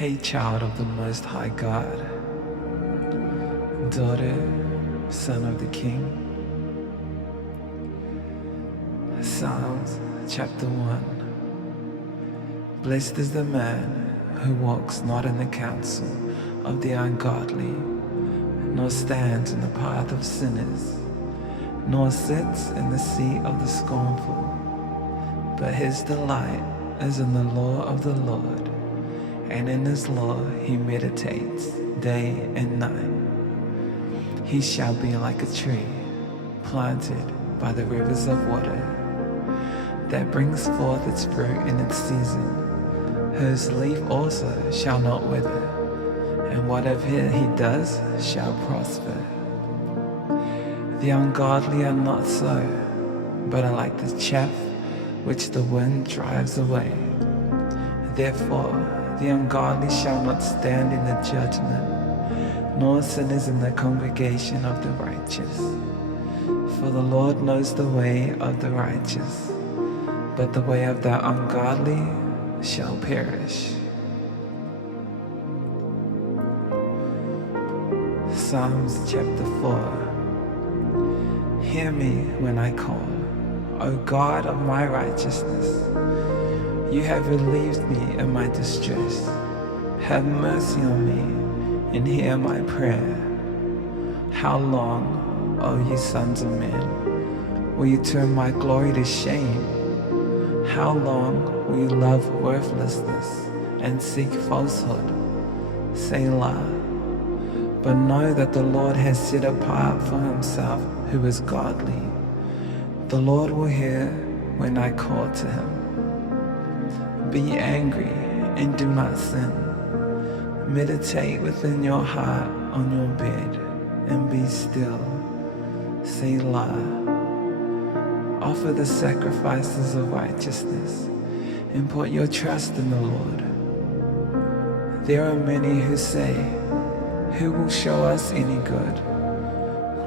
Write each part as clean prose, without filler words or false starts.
Hey, child of the Most High God, daughter, son of the King. Psalms chapter 1. Blessed is the man who walks not in the counsel of the ungodly, nor stands in the path of sinners, nor sits in the seat of the scornful. But his delight is in the law of the Lord, and in his law he meditates day and night. He shall be like a tree planted by the rivers of water, that brings forth its fruit in its season, whose leaf also shall not wither, and whatever he does shall prosper. The ungodly are not so, but are like the chaff which the wind drives away. Therefore the ungodly shall not stand in the judgment, nor sinners in the congregation of the righteous. For the Lord knows the way of the righteous, but the way of the ungodly shall perish. Psalms chapter 4. Hear me when I call, O God of my righteousness. You have relieved me in my distress. Have mercy on me and hear my prayer. How long, O you sons of men, will you turn my glory to shame? How long will you love worthlessness and seek falsehood? Selah. But know that the Lord has set apart for himself who is godly. The Lord will hear when I call to him. Be angry and do not sin. Meditate within your heart on your bed and be still. Selah. Offer the sacrifices of righteousness and put your trust in the Lord. There are many who say, who will show us any good?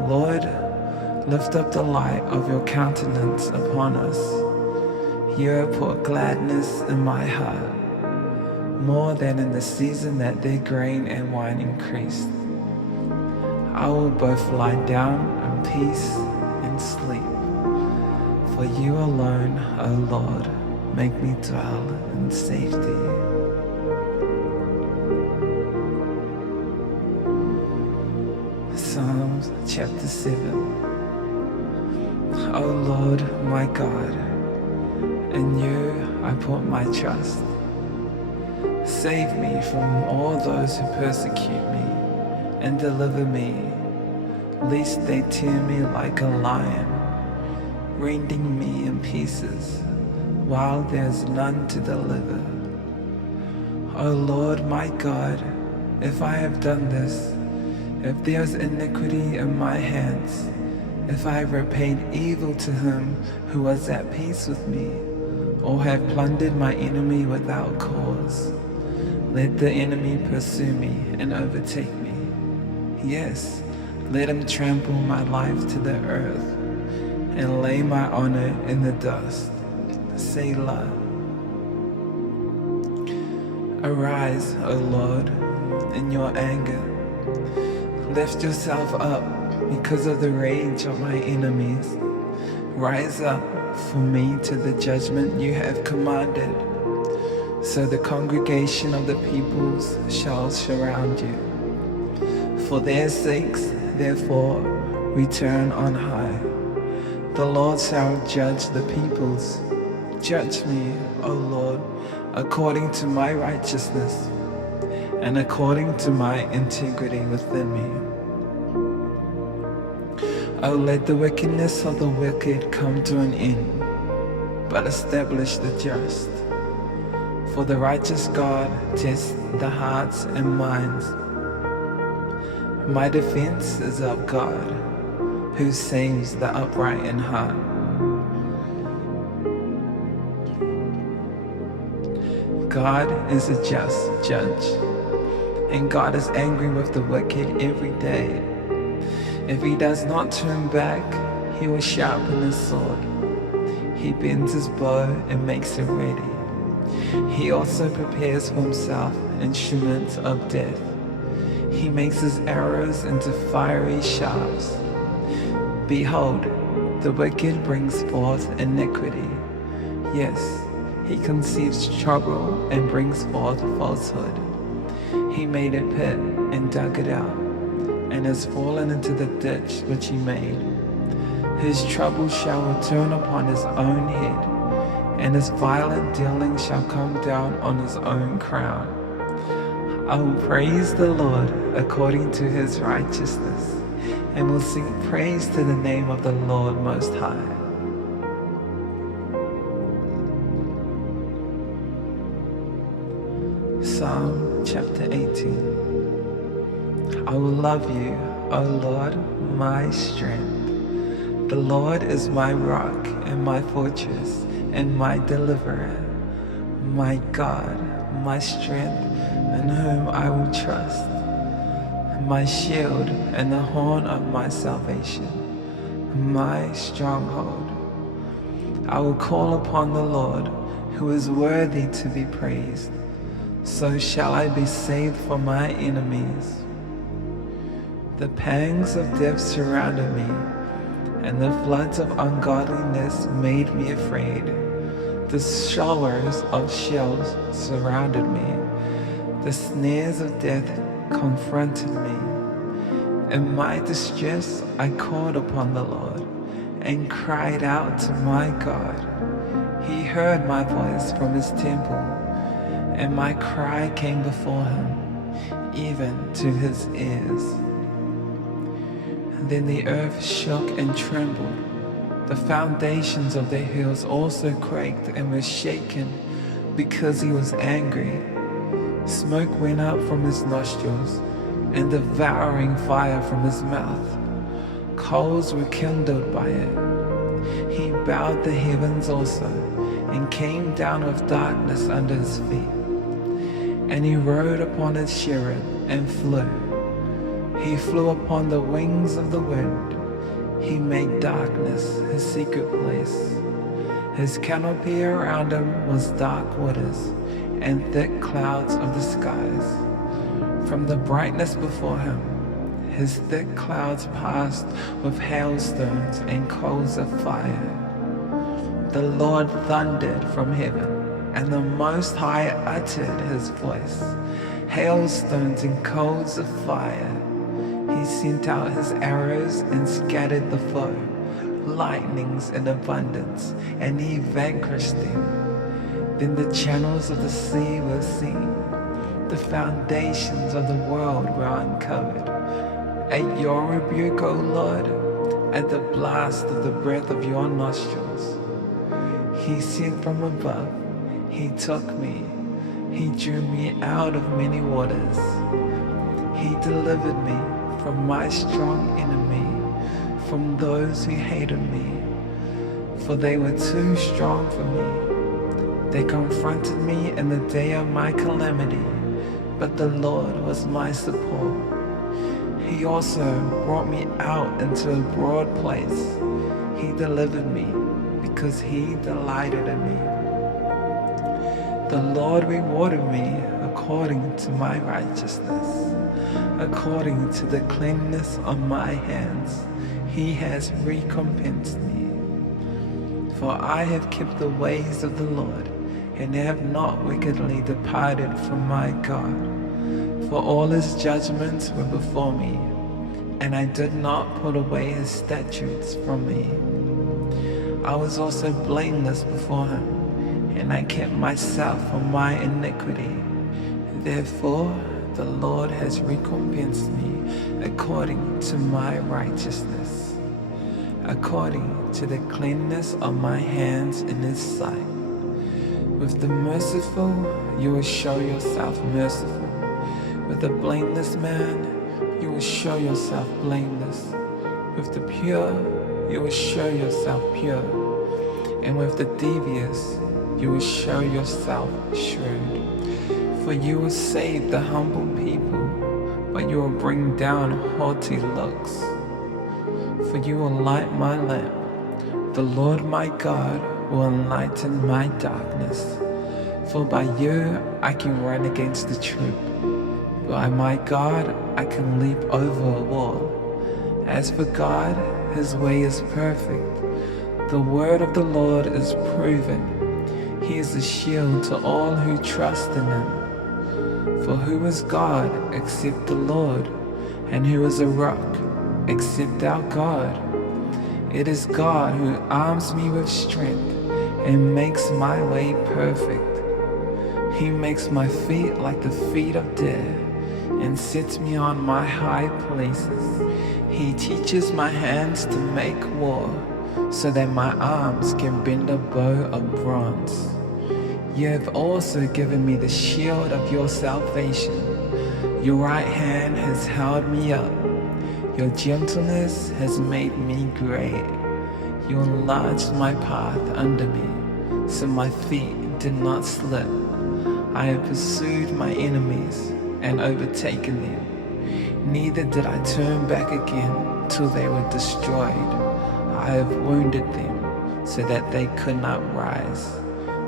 Lord, lift up the light of your countenance upon us. You have put gladness in my heart, more than in the season that their grain and wine increased. I will both lie down in peace and sleep. For you alone, O Lord, make me dwell in safety. Psalms chapter 7. O Lord, my God, in you I put my trust. Save me from all those who persecute me, and deliver me, lest they tear me like a lion, rending me in pieces, while there's none to deliver. O Lord my God, if I have done this, if there is iniquity in my hands, if I have repaid evil to him who was at peace with me, or have plundered my enemy without cause, let the enemy pursue me and overtake me. Yes, let him trample my life to the earth and lay my honor in the dust. Selah. Arise, O Lord, in your anger. Lift yourself up because of the rage of my enemies. Rise up for me to the judgment you have commanded. So the congregation of the peoples shall surround you. For their sakes, therefore, return on high. The Lord shall judge the peoples. Judge me, O Lord, according to my righteousness, and according to my integrity within me. O let the wickedness of the wicked come to an end, but establish the just. For the righteous God tests the hearts and minds. My defense is of God, who saves the upright in heart. God is a just judge, and God is angry with the wicked every day. If he does not turn back, he will sharpen his sword. He bends his bow and makes it ready. He also prepares for himself instruments of death. He makes his arrows into fiery shafts. Behold, the wicked brings forth iniquity. Yes, he conceives trouble and brings forth falsehood. He made a pit and dug it out, and has fallen into the ditch which he made. His trouble shall return upon his own head, and his violent dealing shall come down on his own crown. I will praise the Lord according to his righteousness, and will sing praise to the name of the Lord Most High. Psalm chapter 18. I will love you, O Lord, my strength. The Lord is my rock and my fortress and my deliverer, my God, my strength, in whom I will trust, my shield and the horn of my salvation, my stronghold. I will call upon the Lord, who is worthy to be praised. So shall I be saved from my enemies. The pangs of death surrounded me, and the floods of ungodliness made me afraid. The showers of shells surrounded me. The snares of death confronted me. In my distress I called upon the Lord and cried out to my God. He heard my voice from his temple, and my cry came before him, even to his ears. Then the earth shook and trembled. The foundations of the hills also quaked and were shaken because he was angry. Smoke went up from his nostrils, and devouring fire from his mouth. Coals were kindled by it. He bowed the heavens also, and came down with darkness under his feet. And he rode upon his chariot and flew. He flew upon the wings of the wind. He made darkness his secret place. His canopy around him was dark waters and thick clouds of the skies. From the brightness before him, his thick clouds passed with hailstones and coals of fire. The Lord thundered from heaven, and the Most High uttered his voice. Hailstones and coals of fire. He sent out his arrows and scattered the foe, lightnings in abundance, and he vanquished them. Then the channels of the sea were seen. The foundations of the world were uncovered. At your rebuke, O Lord, at the blast of the breath of your nostrils. He sent from above. He took me. He drew me out of many waters. He delivered me from my strong enemy, from those who hated me, for they were too strong for me. They confronted me in the day of my calamity, but the Lord was my support. He also brought me out into a broad place. He delivered me because he delighted in me. The Lord rewarded me according to my righteousness. According to the cleanness of my hands, he has recompensed me. For I have kept the ways of the Lord, and have not wickedly departed from my God. For all his judgments were before me, and I did not put away his statutes from me. I was also blameless before him, and I kept myself from my iniquity. Therefore, the Lord has recompensed me according to my righteousness, according to the cleanness of my hands in his sight. With the merciful, you will show yourself merciful. With the blameless man, you will show yourself blameless. With the pure, you will show yourself pure. And with the devious, you will show yourself shrewd. For you will save the humble people, but you will bring down haughty looks. For you will light my lamp. The Lord my God will enlighten my darkness. For by you I can run against the troop. By my God I can leap over a wall. As for God, his way is perfect. The word of the Lord is proven. He is a shield to all who trust in him. For who is God except the Lord? And who is a rock except our God? It is God who arms me with strength and makes my way perfect. He makes my feet like the feet of deer and sets me on my high places. He teaches my hands to make war so that my arms can bend a bow of bronze. You have also given me the shield of your salvation. Your right hand has held me up. Your gentleness has made me great. You enlarged my path under me, so my feet did not slip. I have pursued my enemies and overtaken them. Neither did I turn back again till they were destroyed. I have wounded them so that they could not rise.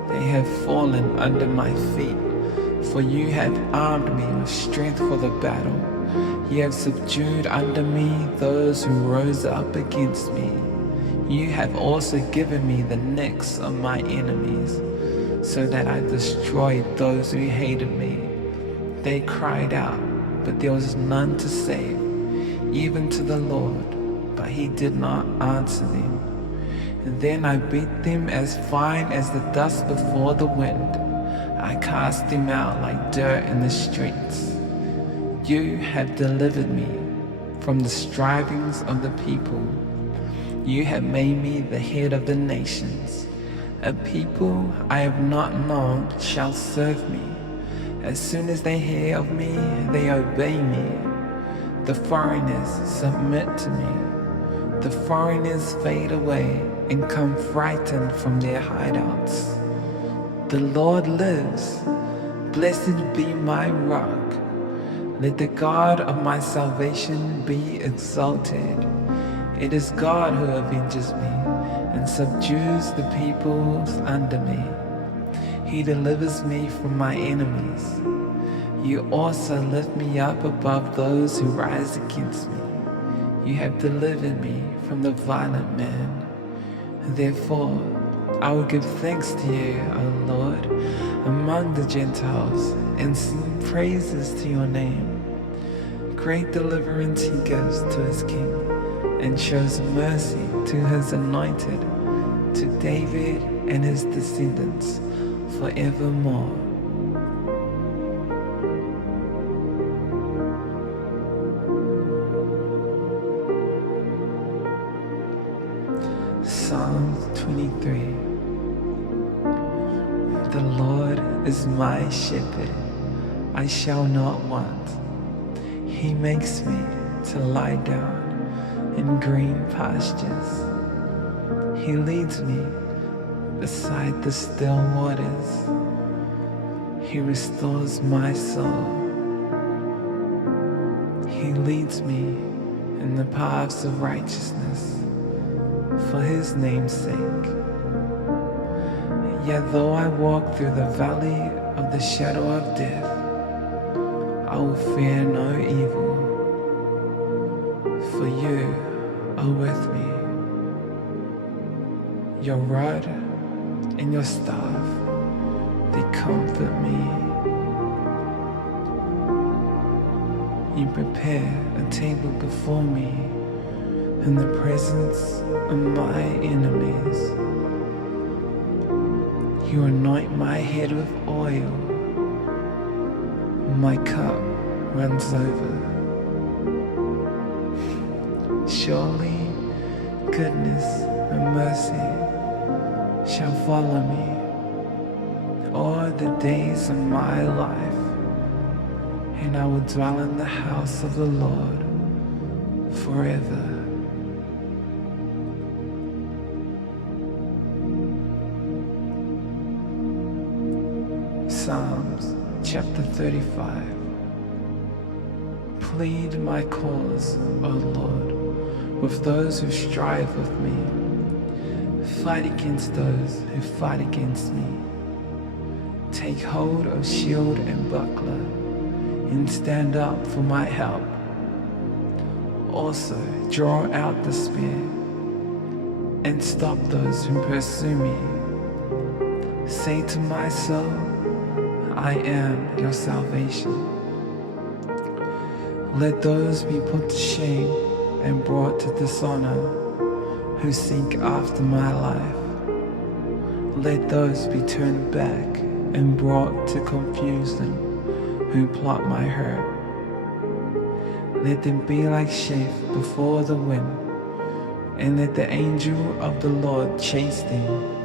They have fallen under my feet, for you have armed me with strength for the battle. You have subdued under me those who rose up against me. You have also given me the necks of my enemies, so that I destroyed those who hated me. They cried out, but there was none to save, even to the Lord, but he did not answer them. Then I beat them as fine as the dust before the wind. I cast them out like dirt in the streets. You have delivered me from the strivings of the people. You have made me the head of the nations. A people I have not known shall serve me. As soon as they hear of me, they obey me. The foreigners submit to me. The foreigners fade away and come frightened from their hideouts. The Lord lives. Blessed be my rock. Let the God of my salvation be exalted. It is God who avenges me and subdues the peoples under me. He delivers me from my enemies. You also lift me up above those who rise against me. You have delivered me from the violent man. Therefore, I will give thanks to you, O Lord, among the Gentiles, and sing praises to your name. Great deliverance he gives to his king, and shows mercy to his anointed, to David and his descendants forevermore. Psalm 23. The Lord is my shepherd, I shall not want. He makes me to lie down in green pastures. He leads me beside the still waters. He restores my soul. He leads me in the paths of righteousness for his name's sake. Yet though I walk through the valley of the shadow of death, I will fear no evil, for you are with me. Your rod and your staff, they comfort me. You prepare a table before me in the presence of my enemies. You anoint my head with oil. My cup runs over. Surely goodness and mercy shall follow me all the days of my life, and I will dwell in the house of the Lord forever. Psalms chapter 35. Plead my cause, O Lord, with those who strive with me. Fight against those who fight against me. take hold of shield and buckler, and stand up for my help. Also draw out the spear, and stop those who pursue me. Say to my soul, I am your salvation. Let those be put to shame and brought to dishonor who seek after my life. Let those be turned back and brought to confusion who plot my hurt. Let them be like chaff before the wind, and let the angel of the Lord chase them.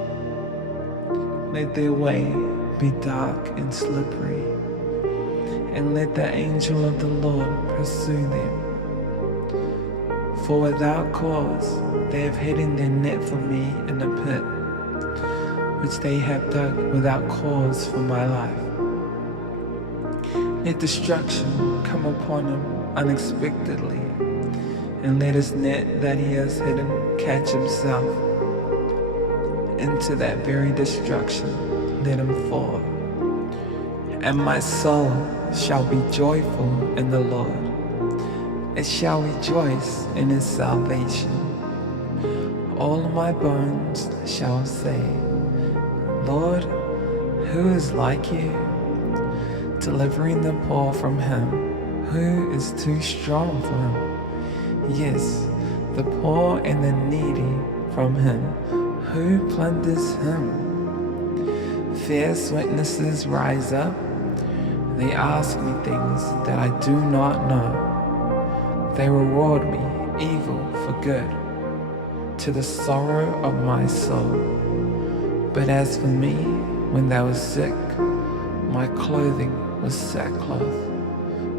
Let their way be dark and slippery, and let the angel of the Lord pursue them. For without cause they have hidden their net for me in a pit, which they have dug without cause for my life. Let destruction come upon him unexpectedly, and let his net that he has hidden catch himself. Into that very destruction let him fall. And my soul shall be joyful in the Lord. It shall rejoice in his salvation. All my bones shall say, Lord, who is like you? Delivering the poor from him who is too strong for him. Yes, the poor and the needy from him who plunders him. Fierce witnesses rise up. They ask me things that I do not know. They reward me evil for good, to the sorrow of my soul. But as for me, when they were sick, my clothing was sackcloth.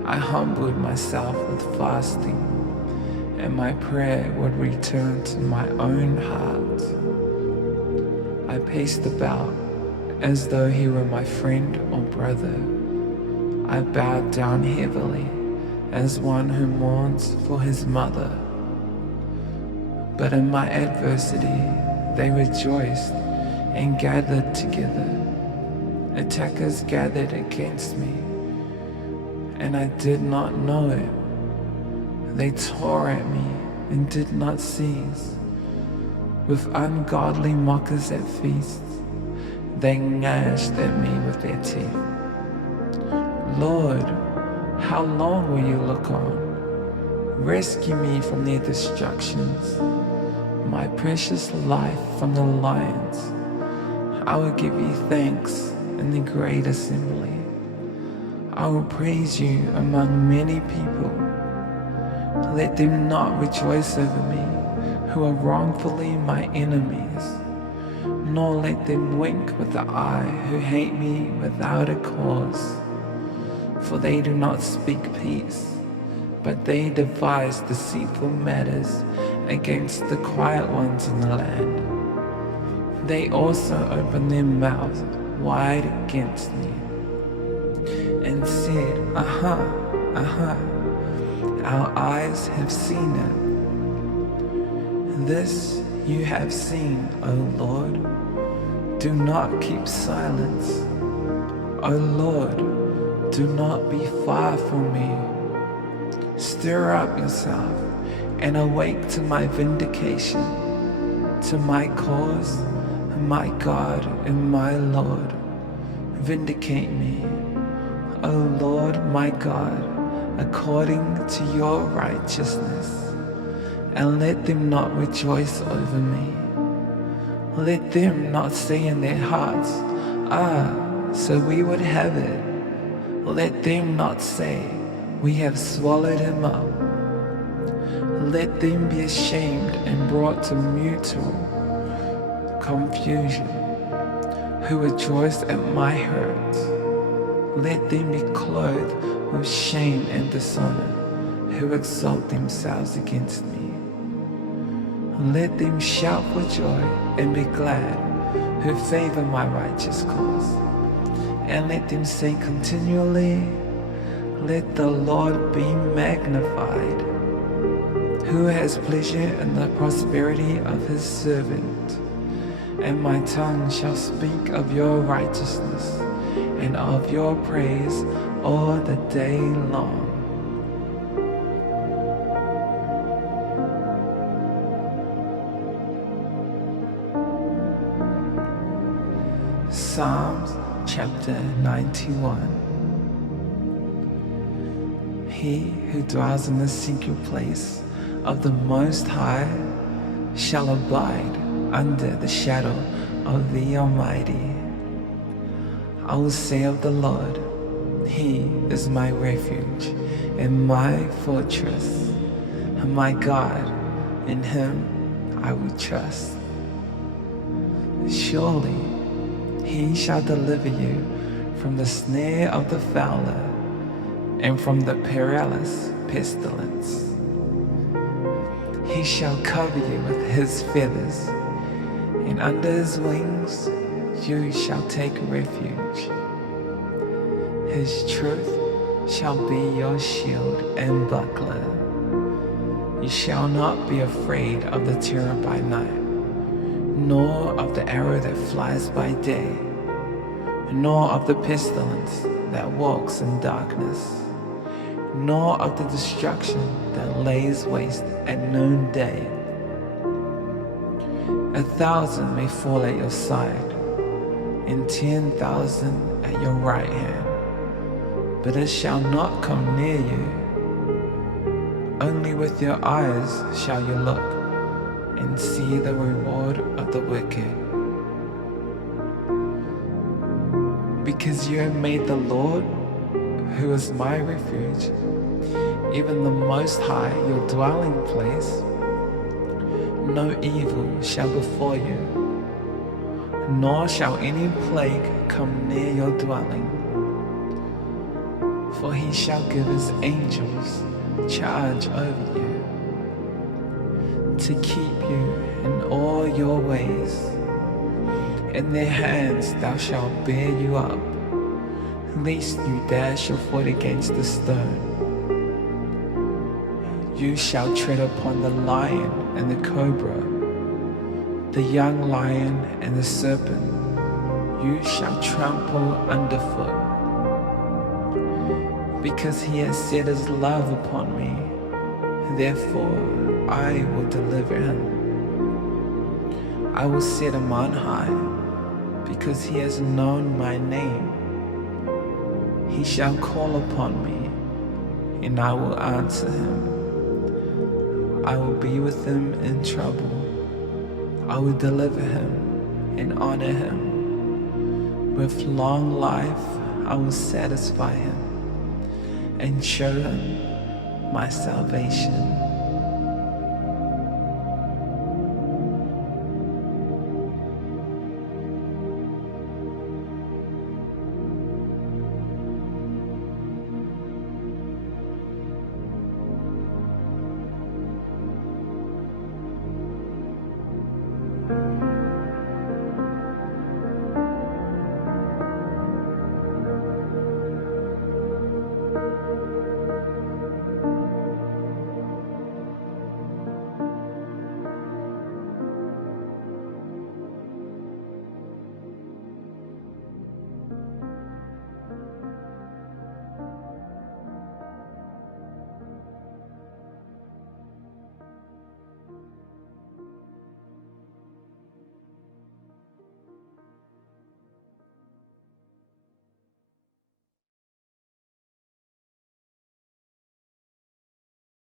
I humbled myself with fasting, and my prayer would return to my own heart. I paced about as though he were my friend or brother. I bowed down heavily as one who mourns for his mother. But in my adversity they rejoiced and gathered together. Attackers gathered against me, and I did not know it. They tore at me and did not cease. With ungodly mockers at feasts, they gnashed at me with their teeth. Lord, how long will you look on? Rescue me from their destructions, my precious life from the lions. I will give you thanks in the great assembly. I will praise you among many people. Let them not rejoice over me who are wrongfully my enemies, nor let them wink with the eye who hate me without a cause. For they do not speak peace, but they devise deceitful matters against the quiet ones in the land. They also open their mouth wide against me, and said, Aha, aha, our eyes have seen it. This you have seen, O Lord. Do not keep silence. O Lord, do not be far from me. Stir up yourself and awake to my vindication, to my cause, my God and my Lord. Vindicate me, O Lord my God, according to your righteousness, and let them not rejoice over me. Let them not say in their hearts, Ah, so we would have it. Let them not say, We have swallowed him up. Let them be ashamed and brought to mutual confusion, who rejoice at my hurt. Let them be clothed with shame and dishonor, who exalt themselves against me. Let them shout for joy and be glad, who favor my righteous cause. And let them say continually, Let the Lord be magnified, who has pleasure in the prosperity of his servant. And my tongue shall speak of your righteousness, and of your praise all the day long. Psalms chapter 91. He who dwells in the secret place of the Most High shall abide under the shadow of the Almighty. I will say of the Lord, He is my refuge and my fortress, and my God, in Him I will trust. Surely He shall deliver you from the snare of the fowler and from the perilous pestilence. He shall cover you with His feathers, and under His wings you shall take refuge. His truth shall be your shield and buckler. You shall not be afraid of the terror by night, nor of the arrow that flies by day, nor of the pestilence that walks in darkness, nor of the destruction that lays waste at noonday. 1,000 may fall at your side, and 10,000 at your right hand, but it shall not come near you. Only with your eyes shall you look and see the reward of the wicked. Because you have made the Lord, who is my refuge, even the Most High, your dwelling place, no evil shall befall you, nor shall any plague come near your dwelling. For He shall give His angels charge over you, to keep you in all your ways. In their hands thou shalt bear you up, lest you dash your foot against the stone. You shall tread upon the lion and the cobra, the young lion and the serpent you shall trample underfoot. Because He has set His love upon me, therefore I will deliver him. I will set him on high, because he has known my name. He shall call upon me, and I will answer him. I will be with him in trouble. I will deliver him and honor him. With long life I will satisfy him and show him my salvation.